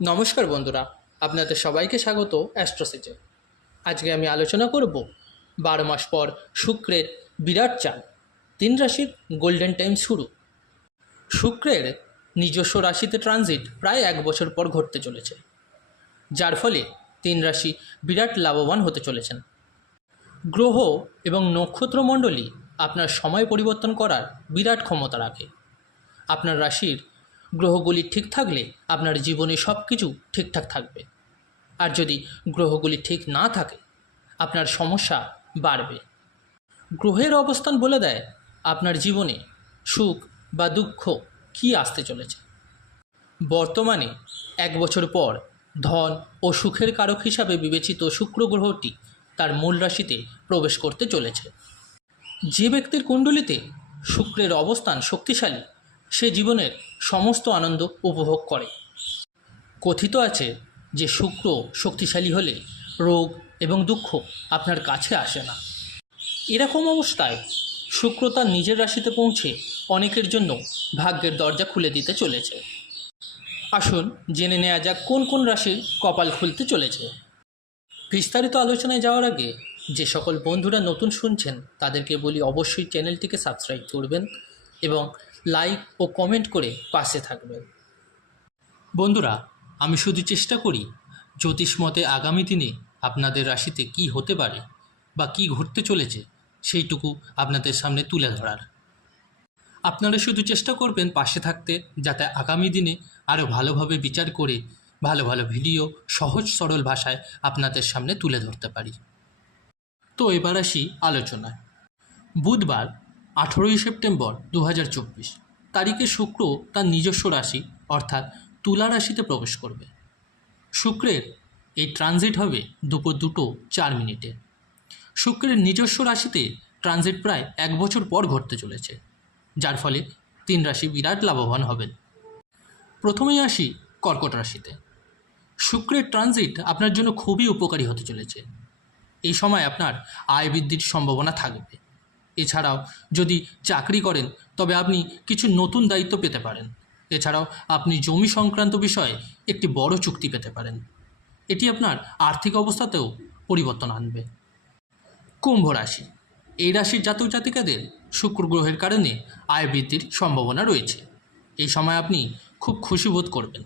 নমস্কার বন্ধুরা, আপনাদের সবাইকে স্বাগত অ্যাস্ট্রোসিজে। আজকে আমি আলোচনা করব 12 মাস পর শুক্রের বিরাট চাল, 3 রাশির গোল্ডেন টাইম শুরু। শুক্রের নিজস্ব রাশিতে ট্রানজিট প্রায় 1 বছর পর ঘটতে চলেছে, যার ফলে 3 রাশি বিরাট লাভবান হতে চলেছেন। গ্রহ এবং নক্ষত্রমণ্ডলী আপনার সময় পরিবর্তন করার বিরাট ক্ষমতা রাখে। আপনার রাশির গ্রহগুলি ঠিক থাকলে আপনার জীবনে সব কিছু ঠিকঠাক থাকবে, আর যদি গ্রহগুলি ঠিক না থাকে আপনার সমস্যা বাড়বে। গ্রহের অবস্থান বলে দেয় আপনার জীবনে সুখ বা দুঃখ কী আসতে চলেছে। বর্তমানে 1 বছর পর ধন ও সুখের কারক হিসাবে বিবেচিত শুক্র গ্রহটি তার মূল রাশিতে প্রবেশ করতে চলেছে। যে ব্যক্তির কুণ্ডলিতে শুক্রের অবস্থান শক্তিশালী, সে জীবনের সমস্ত আনন্দ উপভোগ করে। কথিত আছে যে শুক্র শক্তিশালী হলে রোগ এবং দুঃখ আপনার কাছে আসে না। এরকম অবস্থায় শুক্র তার নিজের রাশিতে পৌঁছে অনেকের জন্য ভাগ্যের দরজা খুলে দিতে চলেছে। আসুন জেনে নেওয়া যাক কোন কোন রাশির কপাল খুলতে চলেছে। বিস্তারিত আলোচনায় যাওয়ার আগে যে সকল বন্ধুরা নতুন শুনছেন তাদেরকে বলি অবশ্যই চ্যানেলটিকে সাবস্ক্রাইব করবেন এবং লাইক ও কমেন্ট করে পাশে থাকবেন। বন্ধুরা, আমি শুধু চেষ্টা করি জ্যোতিষ মতে আগামী দিনে আপনাদের রাশিতে কি হতে পারে বা কি ঘটতে চলেছে সেইটুকু আপনাদের সামনে তুলে ধরার। আপনারা শুধু চেষ্টা করবেন পাশে থাকতে, যাতে আগামী দিনে আরও ভালোভাবে বিচার করে ভালো ভালো ভিডিও সহজ সরল ভাষায় আপনাদের সামনে তুলে ধরতে পারি। তো এবার আসি আলোচনায়। বুধবার 18ই সেপ্টেম্বর 2024 তারিখে শুক্র তার নিজস্ব রাশি অর্থাৎ তুলা রাশিতে প্রবেশ করবে। শুক্রের এই ট্রানজিট হবে দুপুর 2:04। শুক্রের নিজস্ব রাশিতে ট্রানজিট প্রায় 1 বছর পর ঘটতে চলেছে, যার ফলে 3 রাশি বিরাট লাভবান হবেন। প্রথমেই আসি কর্কট রাশিতে। শুক্রের ট্রানজিট আপনার জন্য খুবই উপকারী হতে চলেছে। এই সময় আপনার আয় বৃদ্ধির সম্ভাবনা থাকবে। এছাড়াও যদি চাকরি করেন তবে আপনি কিছু নতুন দায়িত্ব পেতে পারেন। এছাড়াও আপনি জমি সংক্রান্ত বিষয়ে একটি বড় চুক্তি পেতে পারেন। এটি আপনার আর্থিক অবস্থাতেও পরিবর্তন আনবে। কুম্ভ রাশি। এই রাশির জাতক জাতিকাদের শুক্র গ্রহের কারণে আয় বৃদ্ধির সম্ভাবনা রয়েছে। এই সময় আপনি খুব খুশি বোধ করবেন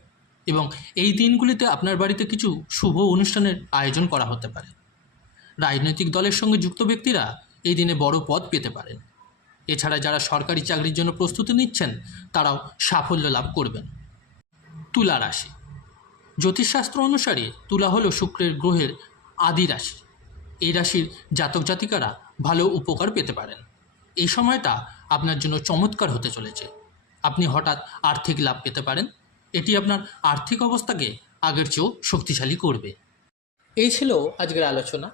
এবং এই দিনগুলিতে আপনার বাড়িতে কিছু শুভ অনুষ্ঠানের আয়োজন করা হতে পারে। রাজনৈতিক দলের সঙ্গে যুক্ত ব্যক্তিরা এই দিনে বড় পদ পেতে পারেন। এছাড়া যারা সরকারি চাকরির জন্য প্রস্তুতি নিচ্ছেন তারাও সাফল্য লাভ করবেন। তুলা রাশি। জ্যোতিষশাস্ত্র অনুসারে তুলা হলো শুক্রের গ্রহের আদি রাশি। এই রাশির জাতক জাতিকারা ভালো উপকার পেতে পারেন। এই সময়টা আপনার জন্য চমৎকার হতে চলেছে। আপনি হঠাৎ আর্থিক লাভ পেতে পারেন। এটি আপনার আর্থিক অবস্থাকে আগের চেয়েও শক্তিশালী করবে। এই ছিল আজকের আলোচনা।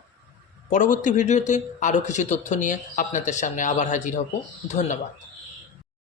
পরবর্তী ভিডিওতে আরও কিছু তথ্য নিয়ে আপনাদের সামনে আবার হাজির হব। ধন্যবাদ।